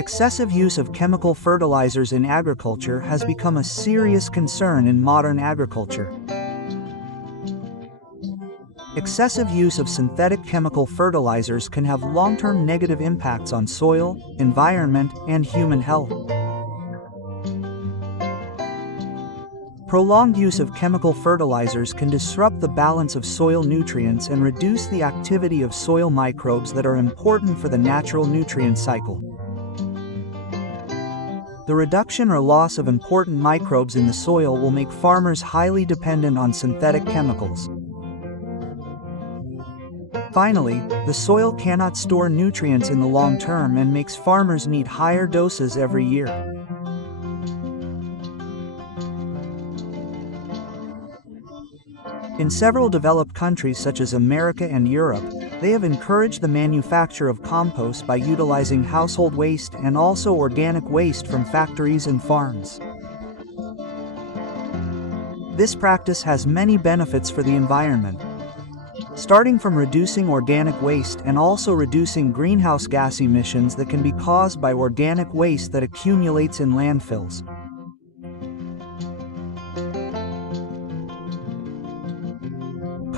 Excessive use of chemical fertilizers in agriculture has become a serious concern in modern agriculture. Excessive use of synthetic chemical fertilizers can have long-term negative impacts on soil, environment, and human health. Prolonged use of chemical fertilizers can disrupt the balance of soil nutrients and reduce the activity of soil microbes that are important for the natural nutrient cycle. The reduction or loss of important microbes in the soil will make farmers highly dependent on synthetic chemicals. Finally, the soil cannot store nutrients in the long term and makes farmers need higher doses every year. In several developed countries such as America and Europe, they have encouraged the manufacture of compost by utilizing household waste and also organic waste from factories and farms. This practice has many benefits for the environment, starting from reducing organic waste and also reducing greenhouse gas emissions that can be caused by organic waste that accumulates in landfills.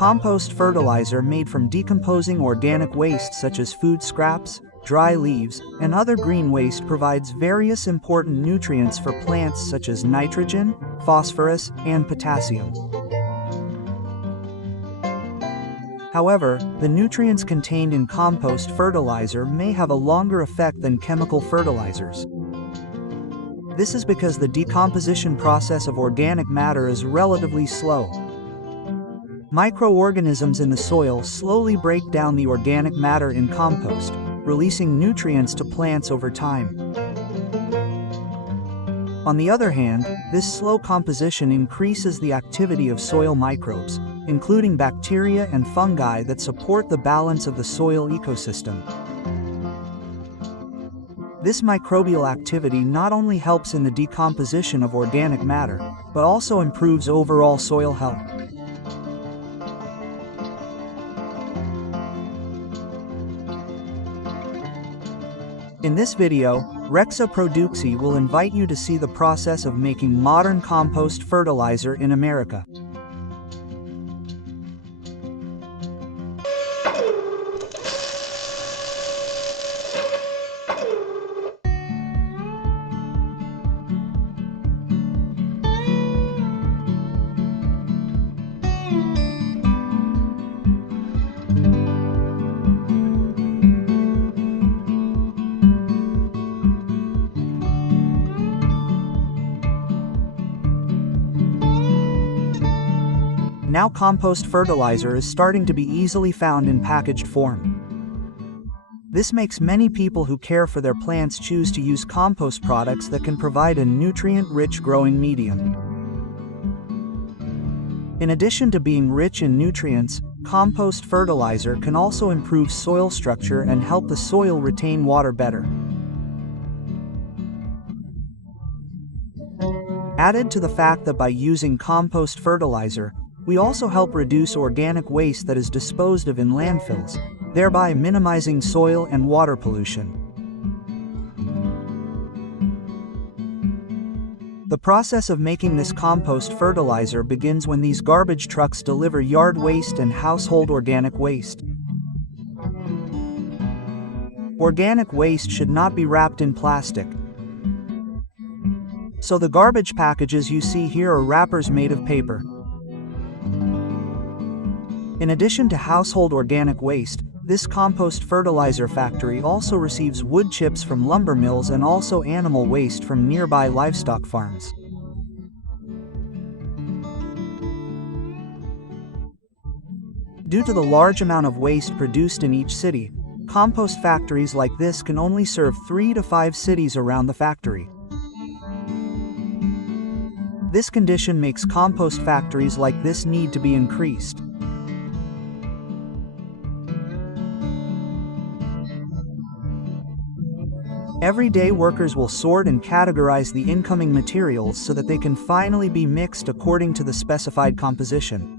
Compost fertilizer made from decomposing organic waste such as food scraps, dry leaves, and other green waste provides various important nutrients for plants such as nitrogen, phosphorus, and potassium. However, the nutrients contained in compost fertilizer may have a longer effect than chemical fertilizers. This is because the decomposition process of organic matter is relatively slow. Microorganisms in the soil slowly break down the organic matter in compost, releasing nutrients to plants over time. On the other hand, this slow composition increases the activity of soil microbes, including bacteria and fungi that support the balance of the soil ecosystem. This microbial activity not only helps in the decomposition of organic matter, but also improves overall soil health. In this video, Rexa Produxi will invite you to see the process of making modern compost fertilizer in America. Now compost fertilizer is starting to be easily found in packaged form. This makes many people who care for their plants choose to use compost products that can provide a nutrient-rich growing medium. In addition to being rich in nutrients, compost fertilizer can also improve soil structure and help the soil retain water better. Added to the fact that by using compost fertilizer, we also help reduce organic waste that is disposed of in landfills, thereby minimizing soil and water pollution. The process of making this compost fertilizer begins when these garbage trucks deliver yard waste and household organic waste. Organic waste should not be wrapped in plastic. So the garbage packages you see here are wrappers made of paper. In addition to household organic waste, this compost fertilizer factory also receives wood chips from lumber mills and also animal waste from nearby livestock farms. Due to the large amount of waste produced in each city, compost factories like this can only serve 3 to 5 cities around the factory. This condition makes compost factories like this need to be increased. Every day workers will sort and categorize the incoming materials so that they can finally be mixed according to the specified composition.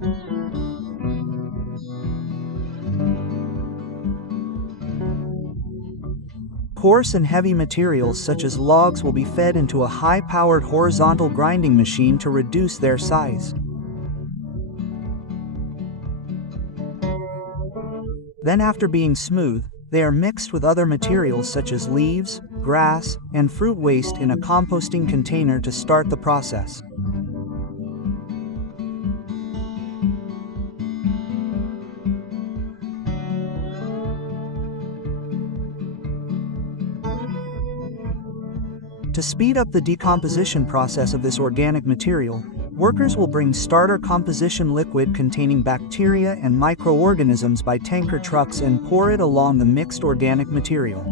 Coarse and heavy materials such as logs will be fed into a high-powered horizontal grinding machine to reduce their size. Then after being smooth, they are mixed with other materials such as leaves, grass, and fruit waste in a composting container to start the process. To speed up the decomposition process of this organic material, workers will bring starter composition liquid containing bacteria and microorganisms by tanker trucks and pour it along the mixed organic material.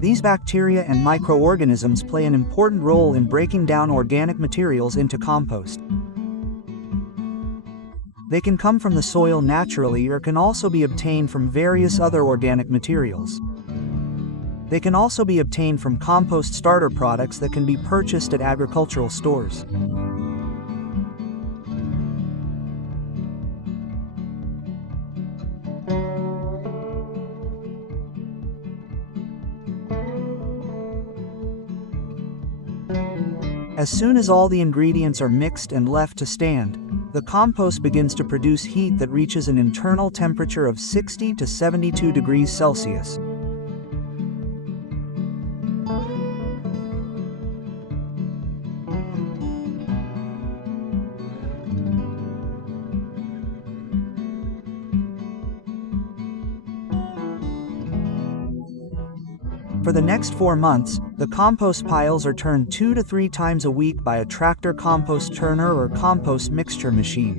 These bacteria and microorganisms play an important role in breaking down organic materials into compost. They can come from the soil naturally or can also be obtained from various other organic materials. They can also be obtained from compost starter products that can be purchased at agricultural stores. As soon as all the ingredients are mixed and left to stand, the compost begins to produce heat that reaches an internal temperature of 60 to 72 degrees Celsius. For the next 4 months, the compost piles are turned 2 to 3 times a week by a tractor compost turner or compost mixture machine.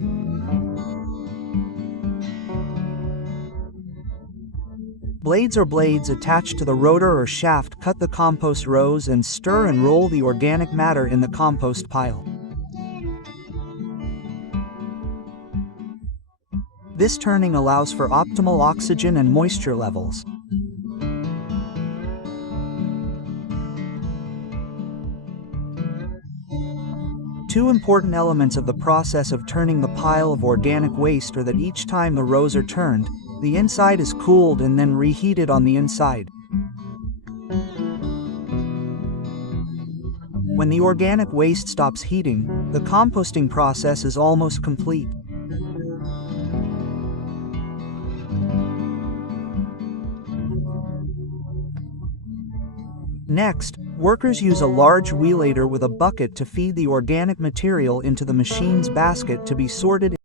Blades or blades attached to the rotor or shaft cut the compost rows and stir and roll the organic matter in the compost pile. This turning allows for optimal oxygen and moisture levels. Two important elements of the process of turning the pile of organic waste are that each time the rows are turned, the inside is cooled and then reheated on the inside. When the organic waste stops heating, the composting process is almost complete. Next, workers use a large wheelator with a bucket to feed the organic material into the machine's basket to be sorted